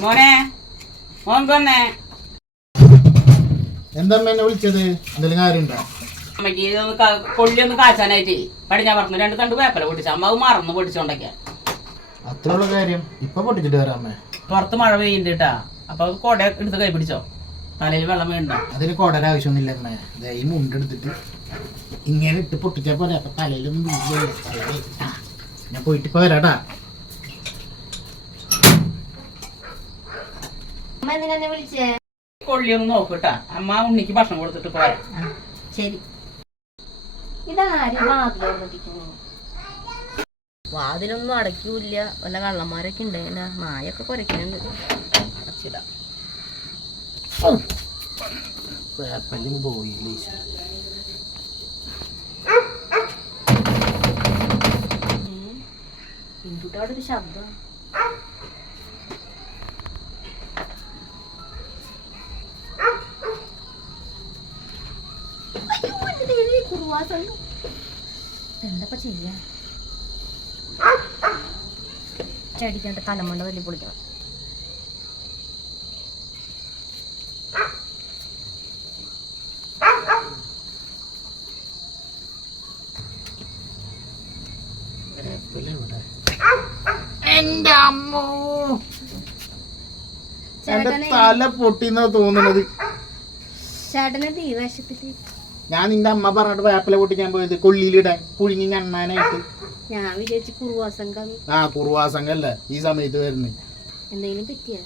മോനെ മോൻ വന്നേ. എന്താ എന്നെ വിളിച്ചത്? എന്തെങ്കിലും കാര്യമുണ്ടോ? അമ്മക്ക് ഇതൊന്ന് കൊള്ളിയൊന്ന് കാച്ചാനായിട്ട് പടിഞ്ഞാ പറഞ്ഞു 2 കണ്ട് പേപ്പർ പൊട്ടിച്ച അമ്മ അത് മറന്ന് പൊട്ടിച്ചോണ്ടൊക്കെ. അത്രയുള്ള കാര്യം. ഇപ്പൊ പൊട്ടിച്ചിട്ട് വരാം അമ്മേ. പുറത്ത് മഴ പെയ്യുന്നുണ്ടാ. അപ്പൊ കൊട എടുത്ത് കൈ പിടിച്ചോ. തലയിൽ വെള്ളം വീണ്ട. അതിന് കൊടര ആവശ്യമൊന്നുമില്ല അമ്മേ. ഈ മുണ്ടെടുത്തിട്ട് ഇങ്ങനെ ഇട്ട് പൊട്ടിച്ചാ പോലെ. അപ്പൊ തലയിലൊന്നും വീട്ടില്ല. ഞാൻ പോയിട്ട് ഇപ്പൊ വരാടാ. കൊള്ളിയൊന്ന് നോക്കൂട്ടാ. അമ്മ ഉണ്ണിക്ക് ഭക്ഷണം കൊടുത്തിട്ട് പോരാ. ശരി. ഇതാരും വാതിലൊന്നും അടയ്ക്കൂല്ല. വല്ല കള്ളന്മാരൊക്കെ ഉണ്ടായില്ല. നായൊക്കെ കുരയ്ക്കുന്നുണ്ട്. പോയില്ലേ അവിടെ ഒരു ശബ്ദം. എന്താ ചെയ്യാ? ചടിക്കണ്ട തലമണ്ട തല്ലി പൊളിക്കണം. എന്റെ അമ്മോ, തല പൊട്ടിന്നാ തോന്നുന്നത്. ചേട്ടനെ തീവശത്തില് ഞാൻ നിന്റെ അമ്മ പറഞ്ഞിട്ട് വേപ്പില പൊട്ടിക്കാൻ പോയത് കൊള്ളിയിലിടാൻ പുഴുങ്ങി ഞണ്ണാനായിട്ട്. ഞാൻ വിചാരിച്ചു കുറുവാസംഘം. കുറുവാസംഘല്ല ഈ സമയത്ത് വരുന്നത്. എന്തെങ്കിലും പറ്റിയ